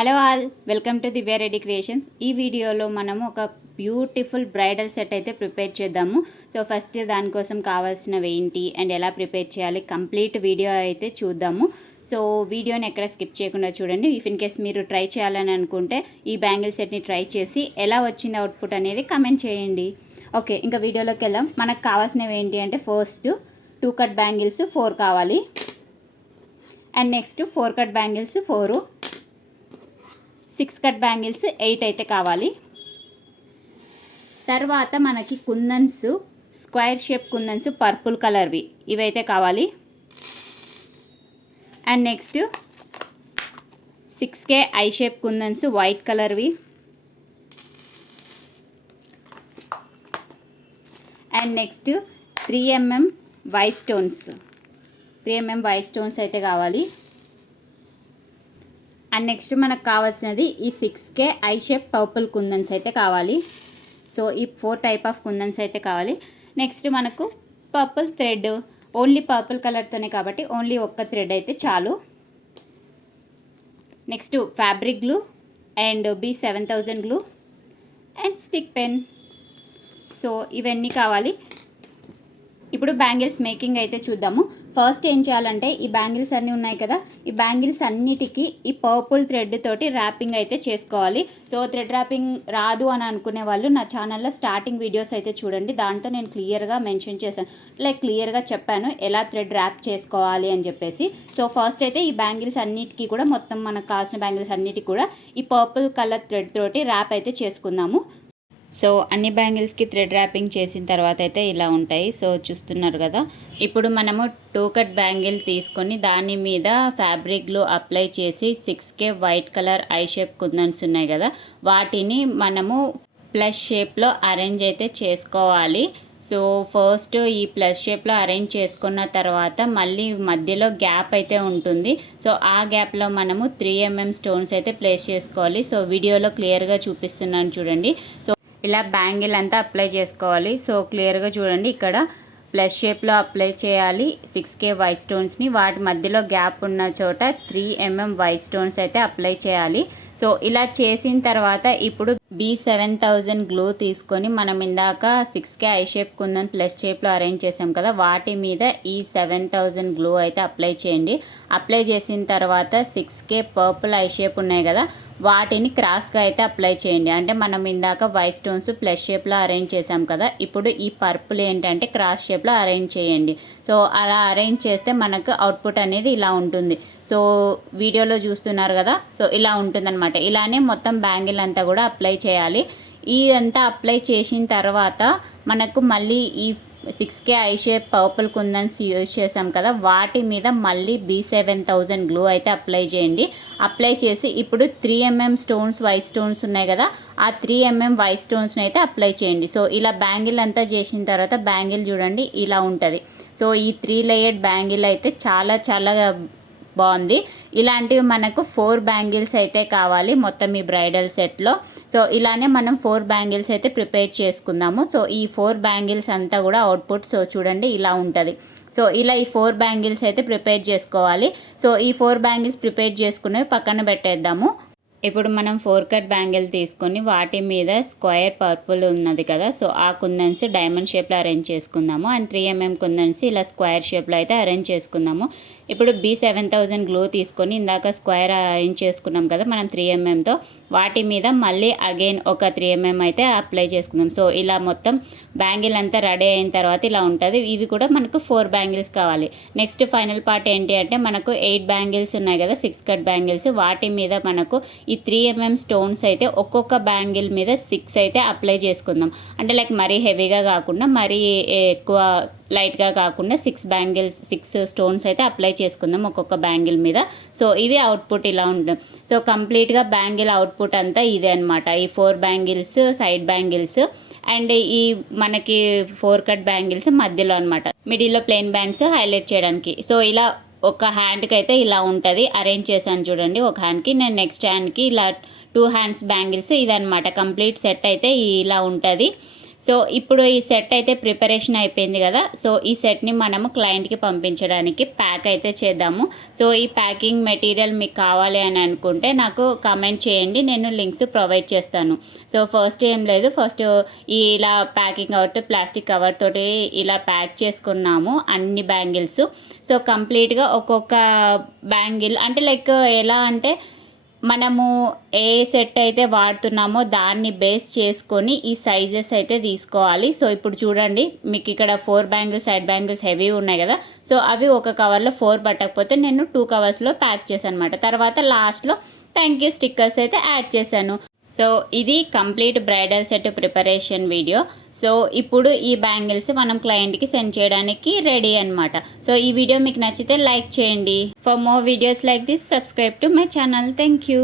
Hello all, welcome to Divya Reddy creations. ఈ వీడియోలో మనము ఒక బ్యూటిఫుల్ బ్రైడల్ సెట్ అయితే ప్రిపేర్ చేద్దాము. సో ఫస్ట్ దానికోసం కావాల్సినవి ఏంటి అండ్ ఎలా ప్రిపేర్ చేయాలి కంప్లీట్ వీడియో అయితే చూద్దాము. సో వీడియోని ఎక్కడ స్కిప్ చేయకుండా చూడండి. ఇఫ్ ఇన్ కేస్ మీరు ట్రై చేయాలని అనుకుంటే ఈ బ్యాంగిల్ సెట్ని ట్రై చేసి ఎలా వచ్చింది అవుట్పుట్ అనేది కమెంట్ చేయండి. ఓకే, ఇంకా వీడియోలోకి వెళ్దాం. మనకు కావాల్సినవి ఏంటి అంటే ఫస్ట్ 2 కట్ బ్యాంగిల్స్ 4 కావాలి and next 4 cut bangles 4, 6 cut bangles 8 అయితే కావాలి. తర్వాత మనకి kundans, square shape kundans purple కలర్వి ఇవైతే కావాలి. And next 6K eye shape kundans white కలర్వి. And next 3mm white stones, 3mm white stones అయితే కావాలి. అండ్ నెక్స్ట్ మనకు కావాల్సినది ఈ 6K ఐ షేప్ పర్పుల్ కుందన్స్ అయితే కావాలి. సో ఈ 4 టైప్ ఆఫ్ కుందన్స్ అయితే కావాలి. నెక్స్ట్ మనకు పర్పుల్ థ్రెడ్, ఓన్లీ పర్పుల్ కలర్తోనే కాబట్టి ఓన్లీ ఒక్క థ్రెడ్ అయితే చాలు. Next fabric glue and B7000 glue and stick pen. So ఇవన్నీ కావాలి. ఇప్పుడు బ్యాంగిల్స్ మేకింగ్ అయితే చూద్దాము. ఫస్ట్ ఏం చేయాలంటే ఈ బ్యాంగిల్స్ అన్నీ ఉన్నాయి కదా, ఈ బ్యాంగిల్స్ అన్నిటికీ ఈ పర్పుల్ థ్రెడ్ తోటి ర్యాపింగ్ అయితే చేసుకోవాలి. సో థ్రెడ్ ర్యాపింగ్ రాదు అని అనుకునే వాళ్ళు నా ఛానల్లో స్టార్టింగ్ వీడియోస్ అయితే చూడండి. దాంతో నేను క్లియర్గా మెన్షన్ చేశాను, క్లియర్గా చెప్పాను ఎలా థ్రెడ్ ర్యాప్ చేసుకోవాలి అని చెప్పేసి. సో ఫస్ట్ అయితే ఈ బ్యాంగిల్స్ అన్నిటికీ కూడా మొత్తం మనకు కావాల్సిన బ్యాంగిల్స్ అన్నిటికీ కూడా ఈ పర్పుల్ కలర్ థ్రెడ్ తోటి ర్యాప్ అయితే చేసుకుందాము. సో అన్ని బ్యాంగిల్స్కి థ్రెడ్ ర్యాపింగ్ చేసిన తర్వాత అయితే ఇలా ఉంటాయి. సో చూస్తున్నారు కదా, ఇప్పుడు మనము 2 కట్ బ్యాంగిల్ తీసుకొని దాని మీద ఫ్యాబ్రిక్ గ్లూ అప్లై చేసి 6K white colour eye shape kundans ఉన్నాయి కదా, వాటిని మనము ప్లస్ షేప్లో అరేంజ్ అయితే చేసుకోవాలి. సో ఫస్ట్ ఈ ప్లస్ షేప్లో అరేంజ్ చేసుకున్న తర్వాత మళ్ళీ మధ్యలో గ్యాప్ అయితే ఉంటుంది. సో ఆ గ్యాప్లో మనము 3mm స్టోన్స్ అయితే ప్లేస్ చేసుకోవాలి. సో వీడియోలో క్లియర్గా చూపిస్తున్నాను చూడండి. సో ఇలా బ్యాంగిల్ అంతా అప్లై చేసుకోవాలి. సో క్లియర్గా చూడండి, ఇక్కడ ప్లస్ షేప్లో అప్లై చేయాలి 6K వైట్ స్టోన్స్ని. వాటి మధ్యలో గ్యాప్ ఉన్న చోట 3mm వైట్ స్టోన్స్ అయితే అప్లై చేయాలి. సో ఇలా చేసిన తర్వాత ఇప్పుడు B7000 గ్లూ తీసుకొని మనం ఇందాక 6K ఐ షేప్ కుందని ప్లస్ షేప్లో అరేంజ్ చేసాం కదా, వాటి మీద ఈ 7000 గ్లూ అయితే అప్లై చేయండి. అప్లై చేసిన తర్వాత 6K పర్పుల్ ఐ షేప్ ఉన్నాయి కదా, వాటిని క్రాస్గా అయితే అప్లై చేయండి. అంటే మనం ఇందాక వైట్ స్టోన్స్ ప్లస్ షేప్లో అరేంజ్ చేసాం కదా, ఇప్పుడు ఈ పర్పుల్ ఏంటంటే క్రాస్ షేప్లో అరేంజ్ చేయండి. సో అలా అరేంజ్ చేస్తే మనకు అవుట్పుట్ అనేది ఇలా ఉంటుంది. సో వీడియోలో చూస్తున్నారు కదా, సో ఇలా ఉంటుందన్నమాట. ఇలానే మొత్తం బ్యాంగిల్ అంతా కూడా అప్లై చేయాలి. ఇదంతా అప్లై చేసిన తర్వాత మనకు మళ్ళీ ఈ 6K ఐ షేప్ పర్పుల్ కుందన్స్ యూజ్ చేసాం కదా, వాటి మీద మళ్ళీ B7000 గ్లూ అయితే అప్లై చేయండి. అప్లై చేసి ఇప్పుడు 3mm స్టోన్స్ వైట్ స్టోన్స్ ఉన్నాయి కదా, ఆ 3mm వైట్ స్టోన్స్ని అయితే అప్లై చేయండి. సో ఇలా బ్యాంగిల్ అంతా చేసిన తర్వాత బ్యాంగిల్ చూడండి ఇలా ఉంటుంది. సో ఈ 3 లేయర్డ్ బ్యాంగిల్ అయితే చాలా చాలా బాగుంది. ఇలాంటివి మనకు 4 బ్యాంగిల్స్ అయితే కావాలి మొత్తం ఈ బ్రైడల్ సెట్లో. సో ఇలానే మనం 4 బ్యాంగిల్స్ అయితే ప్రిపేర్ చేసుకుందాము. సో ఈ 4 బ్యాంగిల్స్ అంతా కూడా అవుట్పుట్ సో చూడండి ఇలా ఉంటుంది. సో ఇలా ఈ 4 బ్యాంగిల్స్ అయితే ప్రిపేర్ చేసుకోవాలి. సో ఈ 4 బ్యాంగిల్స్ ప్రిపేర్ చేసుకునేవి పక్కన పెట్టేద్దాము. ఇప్పుడు మనం 4 కట్ బ్యాంగిల్ తీసుకొని వాటి మీద స్క్వేర్ పర్పుల్ ఉన్నది కదా, సో ఆ కుందన్స్ డైమండ్ షేప్లో అరేంజ్ చేసుకుందాము. అండ్ 3mm కుందన్స్ ఇలా స్క్వేర్ షేప్లో అయితే అరేంజ్ చేసుకుందాము. ఇప్పుడు B7000 గ్లూ తీసుకొని ఇందాక స్క్వేర్ అరేంజ్ చేసుకున్నాం కదా మనం 3mmతో, వాటి మీద మళ్ళీ అగైన్ ఒక 3mm అయితే అప్లై చేసుకుందాం. సో ఇలా మొత్తం బ్యాంగిల్ అంతా రెడీ అయిన తర్వాత ఇలా ఉంటుంది. ఇవి కూడా మనకు 4 బ్యాంగిల్స్ కావాలి. నెక్స్ట్ ఫైనల్ పార్ట్ ఏంటి అంటే మనకు 8 బ్యాంగిల్స్ ఉన్నాయి కదా 6 కట్ బ్యాంగిల్స్, వాటి మీద మనకు ఈ 3mm స్టోన్స్ అయితే ఒక్కొక్క బ్యాంగిల్ మీద 6 అయితే అప్లై చేసుకుందాం. అంటే మరీ హెవీగా కాకుండా మరీ ఎక్కువ లైట్గా కాకుండా 6 స్టోన్స్ అయితే అప్లై చేసుకుందాం ఒక్కొక్క బ్యాంగిల్ మీద. సో ఇవి అవుట్పుట్ ఇలా ఉంటుంది. సో కంప్లీట్గా బ్యాంగిల్ అవుట్పుట్ అంతా ఇదే అనమాట. ఈ 4 బ్యాంగిల్స్ సైడ్ బ్యాంగిల్స్ అండ్ ఈ మనకి 4 కట్ బ్యాంగిల్స్ మధ్యలో అనమాట, మిడిల్లో ప్లెయిన్ బ్యాంగ్స్ హైలైట్ చేయడానికి. సో ఇలా ఒక హ్యాండ్కి అయితే ఇలా ఉంటుంది. అరేంజ్ చేశాను చూడండి ఒక హ్యాండ్కి, నేను నెక్స్ట్ హ్యాండ్కి ఇలా 2 హ్యాండ్స్ బ్యాంగిల్స్ ఇదనమాట. కంప్లీట్ సెట్ అయితే ఇలా ఉంటుంది. సో ఇప్పుడు ఈ సెట్ అయితే ప్రిపరేషన్ అయిపోయింది కదా. సో ఈ సెట్ని మనము క్లయింట్కి పంపించడానికి ప్యాక్ అయితే చేద్దాము. సో ఈ ప్యాకింగ్ మెటీరియల్ మీకు కావాలి అని అనుకుంటే నాకు కామెంట్ చేయండి, నేను లింక్స్ ప్రొవైడ్ చేస్తాను. సో ఫస్ట్ ఏం లేదు, ఫస్ట్ ఇలా ప్యాకింగ్ కవర్తో ప్లాస్టిక్ కవర్ తోటి ఇలా ప్యాక్ చేసుకున్నాము అన్ని బ్యాంగిల్స్. సో కంప్లీట్గా ఒక్కొక్క బ్యాంగిల్ అంటే లైక్ ఎలా అంటే మనము ఏ సెట్ అయితే వాడుతున్నామో దాన్ని బేస్ చేసుకొని ఈ సైజెస్ అయితే తీసుకోవాలి. సో ఇప్పుడు చూడండి, మీకు ఇక్కడ 4 బ్యాంగిల్స్ సైడ్ బ్యాంగిల్స్ హెవీ ఉన్నాయి కదా. సో అవి ఒక కవర్లో 4 పట్టకపోతే నేను 2 కవర్స్లో ప్యాక్ చేశాను అనమాట. తర్వాత లాస్ట్లో థ్యాంక్ యూ స్టిక్కర్స్ అయితే యాడ్ చేశాను. సో ఇది complete bridal set preparation video. So ఇప్పుడు ఈ బ్యాంగిల్స్ మనం క్లయింట్కి సెండ్ చేయడానికి రెడీ అనమాట. సో ఈ వీడియో మీకు నచ్చితే లైక్ చేయండి. For more videos like this subscribe to my channel. Thank you.